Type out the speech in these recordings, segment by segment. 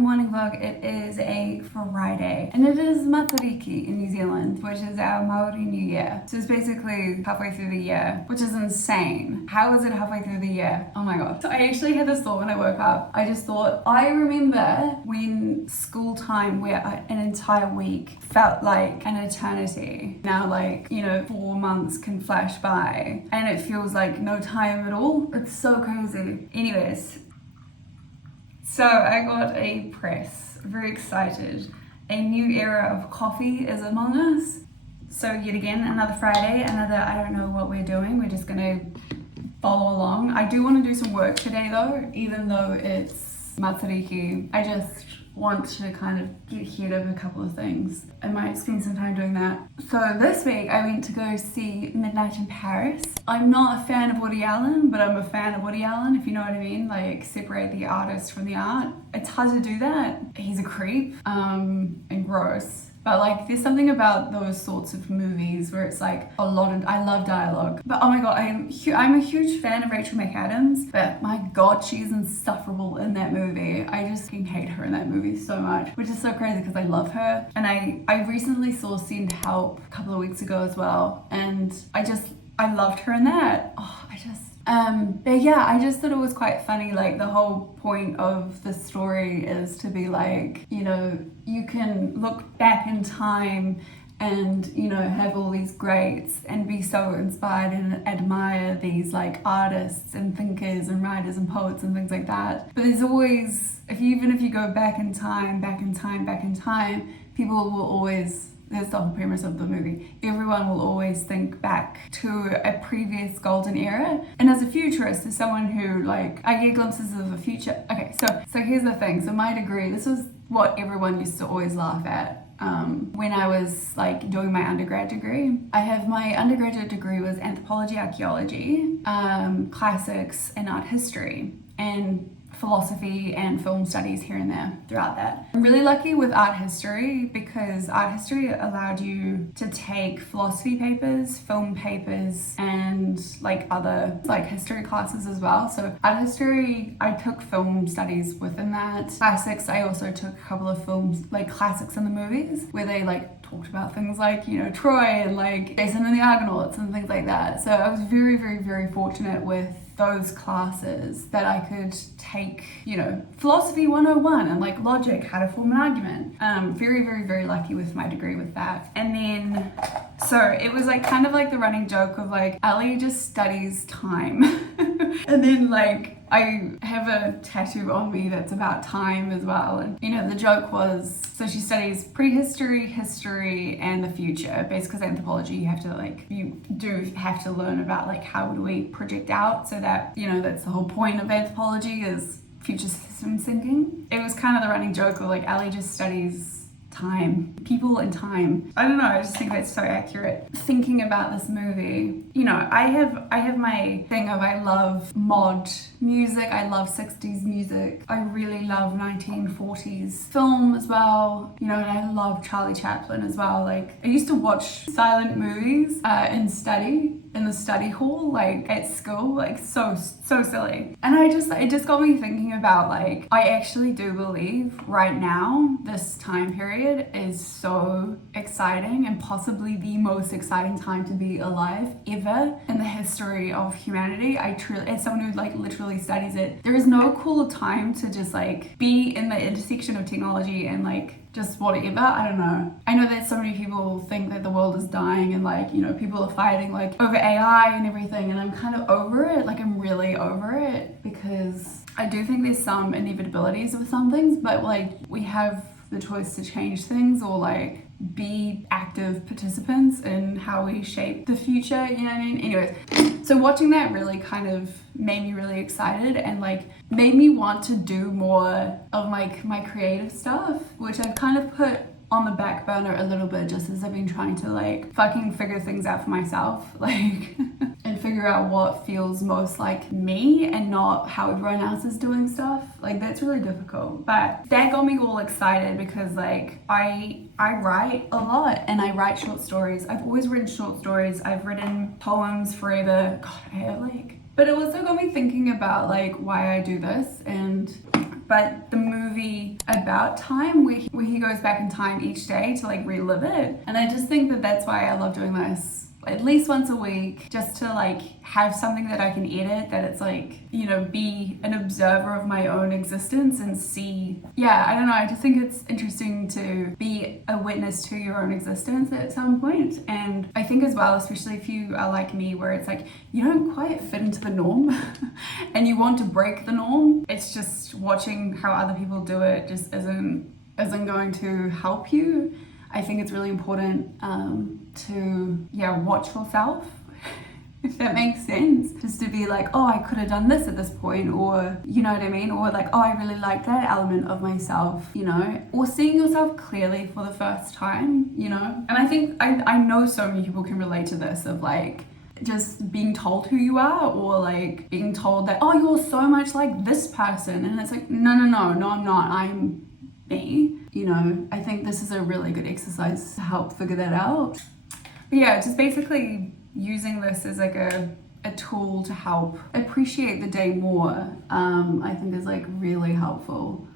morning vlog. It is a Friday and it is Matariki in New Zealand, which is our Maori New Year. So it's basically halfway through the year, which is insane. How is it halfway through the year? Oh my god. So I actually had this thought when I woke up. I just thought, I remember when school time where an entire week felt like an eternity. Now 4 months can flash by and it feels like no time at all. It's so crazy. Anyways, so I got a press, very excited. A new era of coffee is among us. So yet again, another Friday, I don't know what we're doing. We're just gonna follow along. I do want to do some work today though, even though it's Matariki. I just want to kind of get ahead of a couple of things. I might spend some time doing that. So this week I went to go see Midnight in Paris. I'm not a fan of Woody Allen, but I'm a fan of Woody Allen, if you know what I mean. Like, separate the artist from the art. It's hard to do that. He's a creep, and gross. But like, there's something about those sorts of movies where it's like I love dialogue. But oh my god, I'm a huge fan of Rachel McAdams, but my god, she's insufferable in that movie. I just hate her in that movie so much, which is so crazy because I love her. And I recently saw Send Help a couple of weeks ago as well, and I loved her in that. But yeah, I just thought it was quite funny. Like, the whole point of the story is to be like, you can look back in time and, have all these greats and be so inspired and admire these like artists and thinkers and writers and poets and things like that. But there's always, even if you go back in time, people will always, that's the whole premise of the movie, everyone will always think back to a previous golden era. And as a futurist, as someone who I get glimpses of the future. Okay, so here's the thing. So my degree, this was what everyone used to always laugh at when I was doing my undergrad degree. My undergraduate degree was anthropology, archaeology, classics and art history, and philosophy and film studies here and there throughout that. I'm really lucky with art history because art history allowed you to take philosophy papers, film papers, and other history classes as well. So art history, I took film studies within that. Classics, I also took a couple of films, classics in the movies, where they talked about things like, Troy and Jason and the Argonauts and things like that. So I was very, very, very fortunate with those classes that I could take, philosophy 101 and logic, how to form an argument. Very, very, very lucky with my degree with that. And then, so it was kind of the running joke of Ali just studies time. And then I have a tattoo on me that's about time as well. And the joke was, so she studies prehistory, history, and the future. Basically, because anthropology, you have to you do have to learn about how do we project out, so that, that's the whole point of anthropology is future systems thinking. It was kind of the running joke of Ali just studies time, people and time. I don't know, I just think that's so accurate. Thinking about this movie, I have my thing of, I love mod music, I love 60s music, I really love 1940s film as well, and I love Charlie Chaplin as well. I used to watch silent movies in the study hall, at school, so silly. And it just got me thinking about, I actually do believe right now, this time period is so exciting and possibly the most exciting time to be alive ever in the history of humanity. I truly, as someone who literally studies it, there is no cooler time to just be in the intersection of technology and just whatever. I don't know. I know that so many people think that the world is dying and people are fighting over AI and everything, and I'm kind of over it. I'm really over it, because I do think there's some inevitabilities with some things, but we have the choice to change things or be active participants in how we shape the future, you know what I mean? Anyways, so watching that really kind of made me really excited and made me want to do more of my creative stuff, which I've kind of put on the back burner a little bit just as I've been trying to fucking figure things out for myself, and figure out what feels most like me and not how everyone else is doing stuff. That's really difficult, but that got me all excited because I write a lot and I write short stories. I've always written short stories. I've written poems forever. God, I have but it also got me thinking about why I do this, and but the movie about time where he goes back in time each day to like relive it. And I just think that that's why I love doing this at least once a week, just to like have something that I can edit, that it's like, you know, be an observer of my own existence and see, yeah, I don't know, I just think it's interesting to be a witness to your own existence at some point. And I think as well, especially if you are like me, where it's like you don't quite fit into the norm and you want to break the norm, it's just watching how other people do it just isn't going to help you. I think it's really important to, watch yourself, if that makes sense. Just to be like, oh, I could have done this at this point, or, you know what I mean? Or like, oh, I really like that element of myself, you know? Or seeing yourself clearly for the first time, you know? And I think, I know so many people can relate to this, of like, just being told who you are, or like being told that, oh, you're so much like this person. And it's like, no, I'm not. I'm me. You know, I think this is a really good exercise to help figure that out. But yeah, just basically using this as like a tool to help appreciate the day more, I think is like really helpful.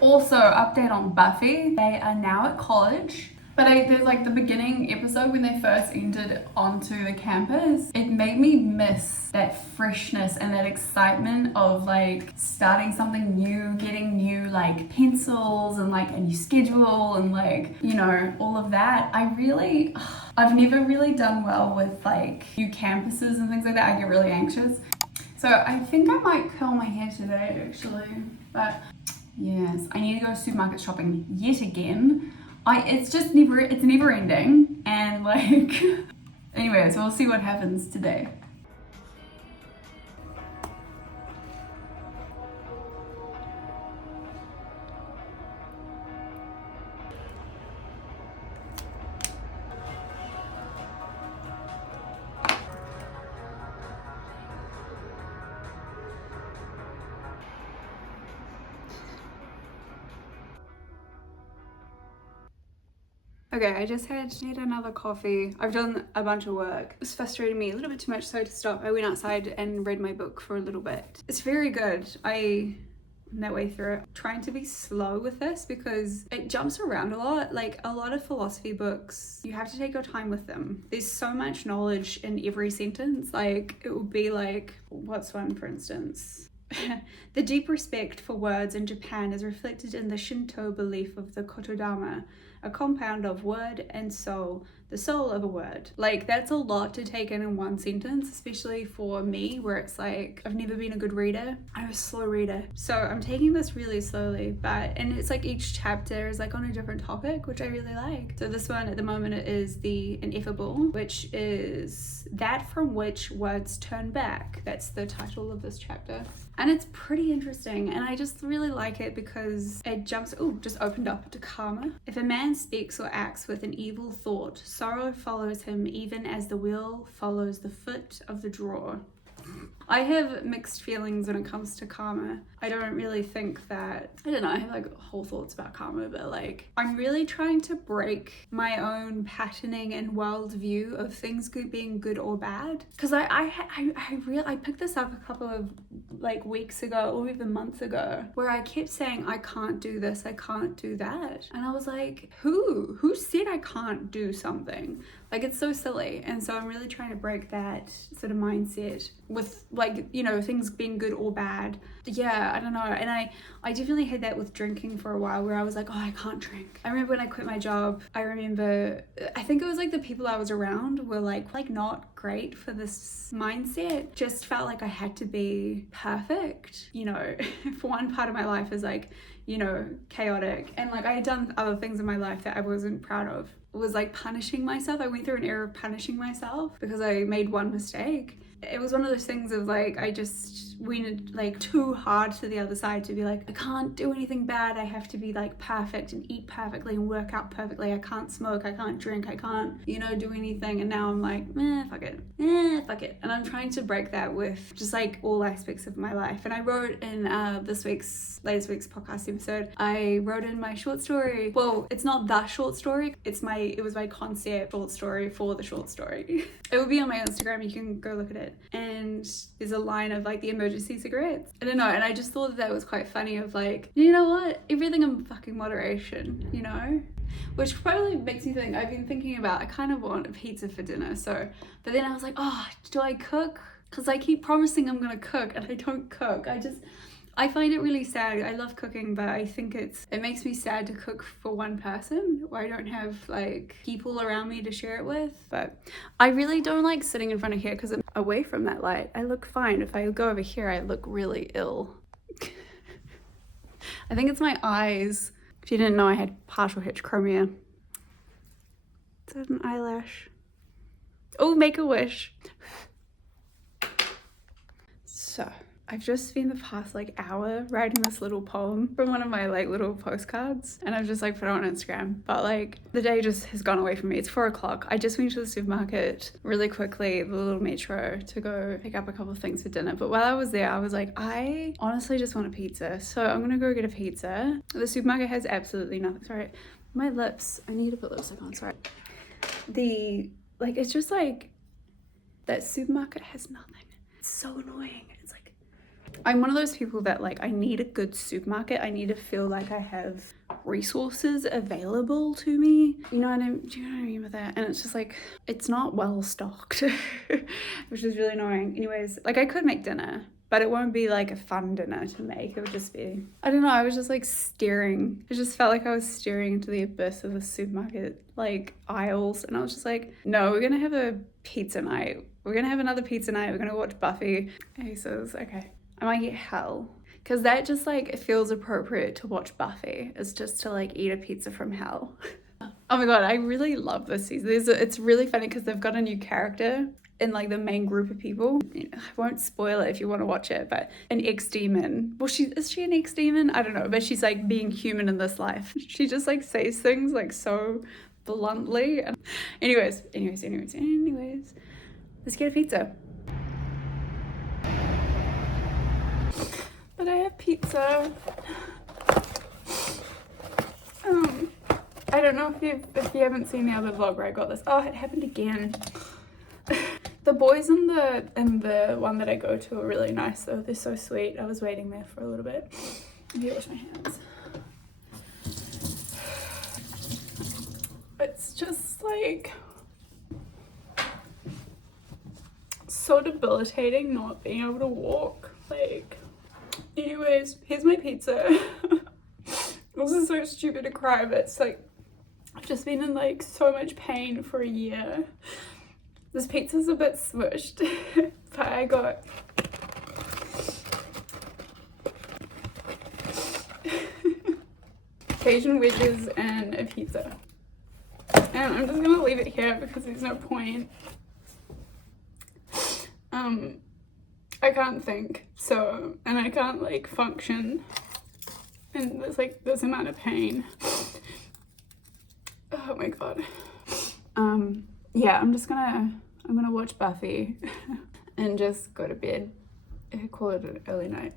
Also, update on Buffy. They are now at college. But there's like the beginning episode when they first entered onto the campus, it made me miss that freshness and that excitement of like starting something new, getting new like pencils and like a new schedule and like, you know, all of that. I've never really done well with like new campuses and things like that. I get really anxious. So I think I might curl my hair today actually. But yes, I need to go supermarket shopping yet again. It's never ending, and like, anyway, so we'll see what happens today. Okay, I just had another coffee. I've done a bunch of work. It was frustrating me a little bit too much, so to stop, I went outside and read my book for a little bit. It's very good. I'm that way through it. Trying to be slow with this because it jumps around a lot. Like a lot of philosophy books, you have to take your time with them. There's so much knowledge in every sentence. Like it would be like, what's one for instance? The deep respect for words in Japan is reflected in the Shinto belief of the Kotodama, a compound of word and soul, the soul of a word. Like that's a lot to take in one sentence, especially for me where it's like I've never been a good reader. I'm a slow reader, so I'm taking this really slowly, and it's like each chapter is like on a different topic, which I really like. So this one at the moment is the ineffable, which is that from which words turn back. That's the title of this chapter, and it's pretty interesting, and I just really like it because it just opened up to karma. If a man speaks or acts with an evil thought, sorrow follows him even as the wheel follows the foot of the drawer. I have mixed feelings when it comes to karma. I don't really think that, I don't know, I have like whole thoughts about karma, but like I'm really trying to break my own patterning and worldview of things being good or bad. Because I picked this up a couple of like weeks ago or even months ago where I kept saying I can't do this, I can't do that. And I was like, who said I can't do something? Like it's so silly. And so I'm really trying to break that sort of mindset with like, you know, things being good or bad. Yeah, I don't know. And I definitely had that with drinking for a while where I was like, oh, I can't drink. I remember when I quit my job, I think it was like the people I was around were like not great for this mindset. Just felt like I had to be perfect, you know. For one part of my life is like, you know, chaotic, and like I had done other things in my life that I wasn't proud of. It was like punishing myself. I went through an era of punishing myself because I made one mistake. It was one of those things of like I just went like too hard to the other side to be like, I can't do anything bad, I have to be like perfect and eat perfectly and work out perfectly, I can't smoke, I can't drink, I can't, you know, do anything. And now I'm like, fuck it. And I'm trying to break that with just like all aspects of my life. And I wrote in latest week's podcast episode, I wrote in my short story. Well, it's not the short story, it was my concept short story for the short story. It will be on my Instagram, you can go look at it. And there's a line of like the emergency emergency cigarettes. I don't know, and I just thought that was quite funny of like, you know what, everything in fucking moderation, you know? Which probably makes me think, I've been thinking about, I kind of want a pizza for dinner, so, but then I was like, oh, do I cook? Because I keep promising I'm gonna cook and I don't cook. I find it really sad. I love cooking, but I think it makes me sad to cook for one person where I don't have like people around me to share it with. But I really don't like sitting in front of here because I'm away from that light. I look fine. If I go over here, I look really ill. I think it's my eyes. If you didn't know, I had partial heterochromia. Is that an eyelash? Oh, make a wish. So I've just spent the past like hour writing this little poem from one of my like little postcards, and I've just like put it on Instagram. But like the day just has gone away from me. It's 4 o'clock. I just went to the supermarket really quickly, the little metro, to go pick up a couple of things for dinner. But while I was there, I was like, I honestly just want a pizza. So I'm gonna go get a pizza. The supermarket has absolutely nothing. Sorry, my lips. I need to put lipstick on. Sorry. It's just like that supermarket has nothing. It's so annoying. It's like, I'm one of those people that like, I need a good supermarket. I need to feel like I have resources available to me. You know what I mean? Do you know what I mean with that? And it's just like, it's not well stocked, which is really annoying. Anyways, like I could make dinner, but it won't be like a fun dinner to make. It would just be, I don't know, I was just like staring. It just felt like I was staring into the abyss of the supermarket like aisles. And I was just like, no, we're gonna have a pizza night. We're gonna have another pizza night. We're gonna watch Buffy. And he says, okay. I might get hell. Because that just like, it feels appropriate to watch Buffy. It's just to like eat a pizza from hell. Oh my god, I really love this season. It's really funny because they've got a new character in like the main group of people. I won't spoil it if you want to watch it, but an ex-demon. Well, is she an ex-demon? I don't know, but she's like being human in this life. She just like says things like so bluntly. And anyways, let's get a pizza. But I have pizza. I don't know if you haven't seen the other vlog where I got this. Oh, it happened again. The boys in the one that I go to are really nice though. They're so sweet. I was waiting there for a little bit. I need to wash my hands. It's just like so debilitating not being able to walk. Like, anyways, here's my pizza. This is so stupid to cry, but it's like I've just been in like so much pain for a year. This pizza's a bit smushed, but I got Cajun wedges and a pizza. And I'm just gonna leave it here because there's no point. I can't think, so, and I can't like function, and there's like this amount of pain. Oh my god. Yeah, I'm gonna watch Buffy and just go to bed. Call it an early night.